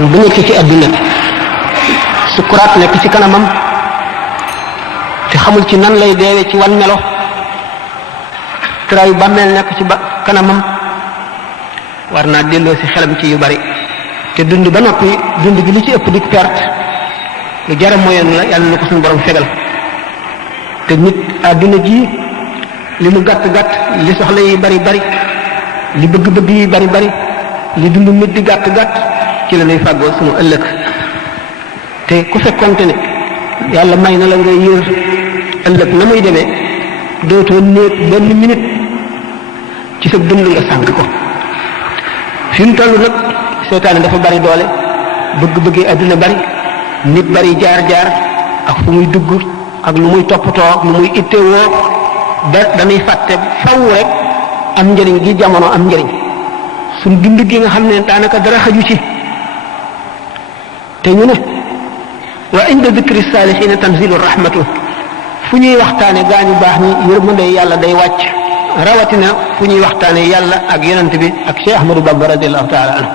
kon bu nekk ci àdduna sukuraat nekk ci kanamam te xamul ci nan lay deewee ci wan melo tëraayu bàmmeel nekk ci kanamam war naa delloo si xelam ci yu bari te dund ba noppi dund gi li ci ëpp di perte lu jara moyoon la yàlla na ko suñu borom fegal te nit àdduna ji li mu gàtt gàtt li soxla yi bari bari li bëgg-bëgg yi bari bari li dund nit di gàtt gàtt ci la lay fàggoo sunu ëllëg te ku fekkonte ne yàlla may na la nga yër ëllëg na muy demee dootoo néet benn minute ci sa dund nga sànq ko fi mu toll nag seytaane dafa bari doole bëgg-bëggee àdduna bari nit bari jaar-jaar ak fu muy dugg ak lu muy toppatoo ak lu muy ittewoo ba dañuy fàtte faw rek am njëriñ gi jamono am njëriñ suñ dund gi nga xam ne daanaka dara xaju ci te ñu ne wa inda dikri saalihiina tanzilu rahmatu fu ñuy waxtaane gaañu baax ñi yërmande yàlla day wàcc rawatina fu ñuy waxtaane yàlla ak yonent bi ak Cheikh Ahmadou Bamba radiallahu taala anhu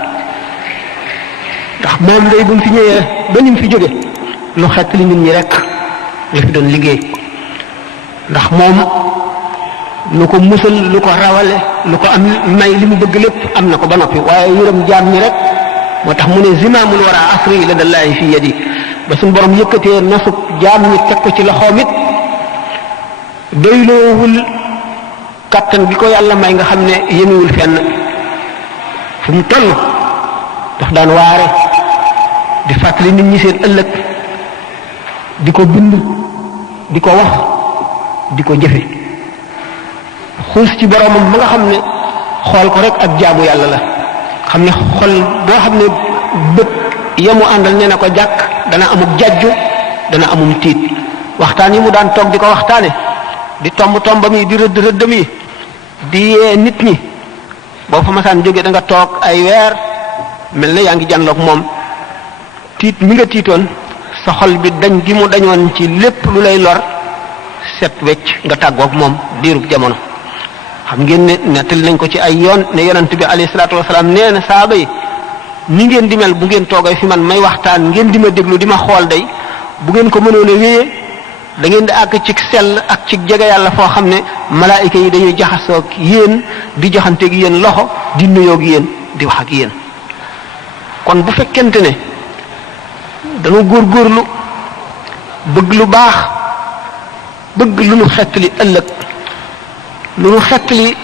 ndax moom day bu mu fi ñëwee ba ni mu fi jóge lu xett li nit ñi rek la fi doon liggéey ndax moom lu ko musal lu ko rawale lu ko am may li mu bëgg lépp am na ko ba noppi waaye yërëm jaam ñi rek moo tax mu ne zimaamul wara asri ladallaahi fi yadi ba suñu borom yëkkatee nasub jaam ñi teg ko ci loxoom it doyloowul kattan bi ko yàlla may nga xam ne yemiwul fenn fu mu toll daf daan waare di fàttali nit ñi seen ëllëg di ko bind di ko wax di ko jëfe xuus ci boromam ba nga xam ne xool ko rek ak jaamu yàlla la xam ne xol boo xam ne bët yemu àndal nee na ko jàkk dana amuk jajju dana amum tiit waxtaan yi mu daan toog di ko waxtaane di tomb tombam yi di rëdd rëddam yi di yee nit ñi boo fa masaan jóge da nga toog ay weer mel na yaa ngi janloog moom tiit mi nga tiitoon sa xol bi dañ gi mu dañoon ci lépp lu lay lor set wecc nga tàggoog moom diirub jamono xam ngeen ne nettali nañ ko ci ay yoon ne yonent bi alayhi salaatu wasalaam nee na saaba yi ni ngeen di mel bu ngeen toogee fi man may waxtaan ngeen di ma déglu di ma xool day bu ngeen ko mënoon a wéyee da ngeen di àgg ci sell ak ci jege yàlla foo xam ne malaayika yi dañuy jaxasoo ak yéen di joxanteeg yéen loxo di nuyoog yéen di wax ak yéen kon bu fekkente ne dañu góorgóorlu bëgg lu baax bëgg lu nu xettali ëllëg lu nu xettali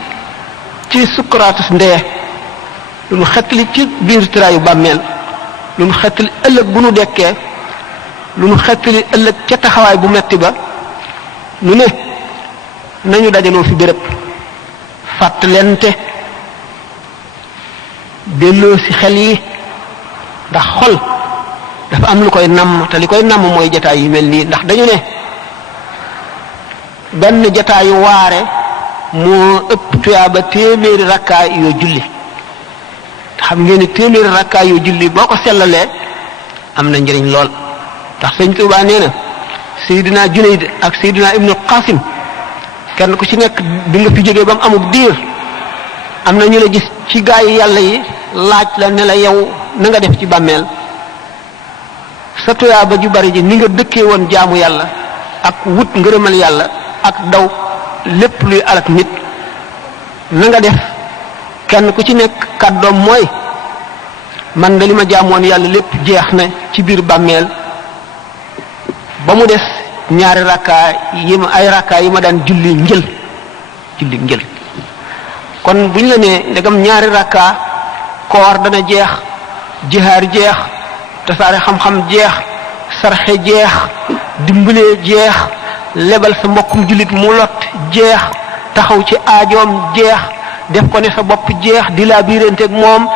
ci sukkuraatus ndee lu nu xettali ci biir tiraayu bàmmeel lu nu xettali ëllëg bu nu dekkee lu nu xettali ëllëg ca taxawaay bu metti ba nu ne nañu dajaloo fi béréb fàttalente delloo si xel yi ndax xol dafa am lu koy namm te li koy namm mooy jataay yu mel nii ndax dañu ne benn jataayu waare moo ëpp tuyaaba téeméeri rakkaa yoo julli xam ngeen ni téeméeri rakkaa yoo julli boo ko sellalee am na njëriñ lool ndax sëñ Tuubaa nee na Seydina Junayd ak Seydina Ibnu Qasim kenn ku ci nekk bi nga fi jógee ba mu amul diir am na ñu la gis ci gaa yi yàlla yi laaj la ne la yow na nga def ci bàmmeel sa tuyaaba ju bari ji ni nga dëkkee woon jaamu yàlla ak wut ngërëmal yàlla ak daw lépp luy alak nit na nga def kenn ku ci nekk kàddoom mooy man de li ma jaamoon yàlla lépp jeex na ci biir bàmmeel ba mu des ñaari rakkaa yi ma ay rakkaa yi ma daan julli njël kon bu ñu la nee ndegam ñaari rakkaa koor dana jeex jihaar jeex tasaare xam-xam jeex sarxe jeex dimbalee jeex lebal sa mbokkum jullit mu lot jeex taxaw ci aajoom jeex def ko ne sa bopp jeex di laa biiranteeg moom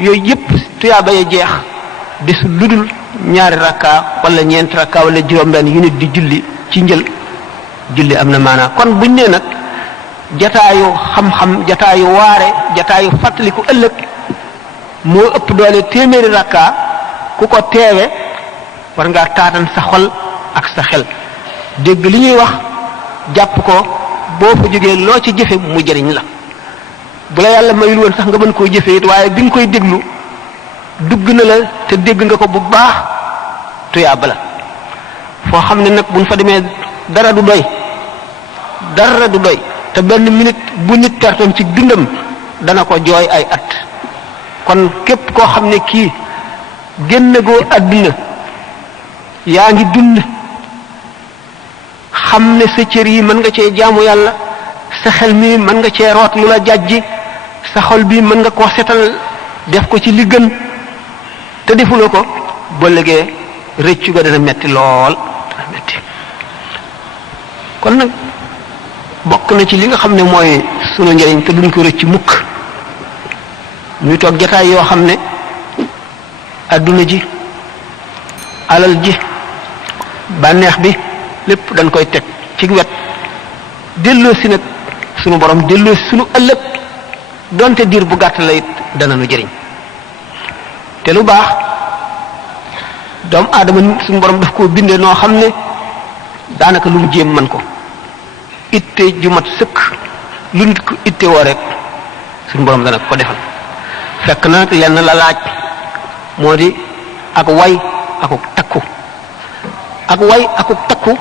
yooyu yëpp tuyaaba ya jeex des ludul ñaari rakka wala ñeenti rakka wala juróom-benn yu nit di julli ci njël julli am na maanaa kon buñ nee nag jataayu xam-xam jataayu waare jataayu fàttaliku ëllëg moo ëpp doole téeméeri rakka ku ko teewe war ngaa taatan sa xol ak sa xel dégg li ñuy wax jàpp ko boo fa jógee loo ci jëfe mu jëriñ la bu la yàlla mayul woon sax nga mën koo jëfe it waaye bi nga koy déglu dugg na la te dégg nga ko bu baax tuyaaba la foo xam ne nag buñ fa demee dara du doy te benn minute bu nit tertoon ci dundam dana ko jooy ay at kon képp koo xam ne kii génn goo àdduna yaa ngi dund xam ne sa cër yi mën nga cee jaamu yàlla sa xel mi mën nga cee root lu la jàjji sa xol bi mën nga koo setal def ko ci li gën te defuloo ko ba léegi rëccu ga dana metti lool dana metti kon nag bokk na ci li nga xam ne mooy sunu njëriñ te duñ ko rëcc mukk ñuy toog jataay yoo xam ne adduna ji alal ji bànneex bi lépp dañ koy teg ci wet delloo si nag sunu borom delloo si sunu ëllëg donte diir bu gàtt la it dana nu jëriñ te lu baax doomu aadama sunu borom daf koo bindee noo xam ne daanaka lu mu jéem man ko itte ju mat sëkk lu nit ko itte woo rek suñu borom dana ko defal fekk na lenn la laaj moo di ak way akuk takku ak way akuk takku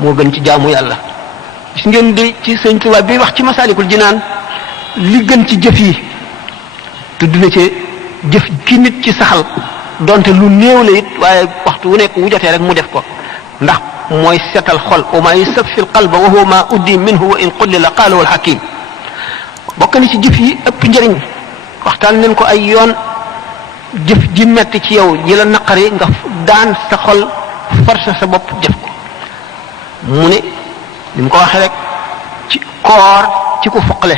moo gën ci jaamu yàlla gis ngeen di ci sëñ Tuubaa bi wax ci Masaalikul Jinaan li gën ci jëf yi tudd na ci jëf ki nit ci saxal donte lu néew la it waaye waxtu wu nekk wu jotee rek mu def ko ndax mooy setal xol wa maa yusaffi alqalba wa huwa ma uddi minhu wa in qullila qaala wal hakim bokk na ci jëf yi ëpp njëriñ waxtaan nañ ko ay yoon jëf ji metti ci yow ji la naqari nga daan sa xol force sa bopp def ko mu ne ni mu ko waxee rek ci koor ci ko foqale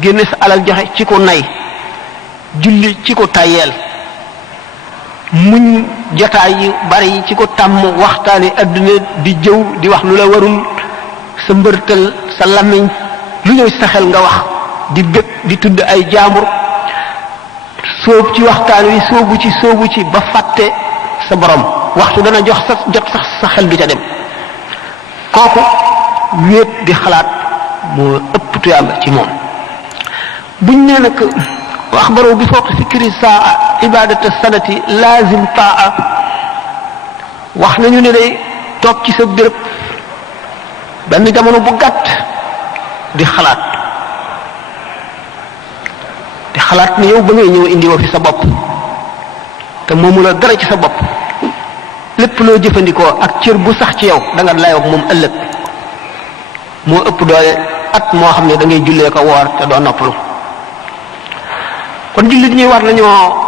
génne sa alal joxe ci ko nay julli ci ko tayeel muñ jotaay yu bari yi ci ko tàmm waxtaane adduna di jëw di wax lu la warul sa mbërtal sa lamiñ lu ñëw sa xel nga wax di bëgg di tudd ay jaambur soob ci waxtaan wi soobu ci ba fàtte sa borom waxtu dana jot sax sa xel du ca dem kooku wéet di xalaat moo ëpp tuyaaba ci moom buñ nee nag wax baro bi fooq fikri saa ibadata sanati lazim taa wax nañu ne day toog ci sa béréb benn jamono bu gàtt di xalaat ne yow ba ngay ñëw indi woo fi sa bopp te moomu la dara ci sa bopp lépp loo jëfandikoo ak cër bu sax ci yow da nga layoog moom ëllëg moo ëpp doole at moo xam ne da ngay jullee ko woor te doo noppalu kon jullit ñi war nañoo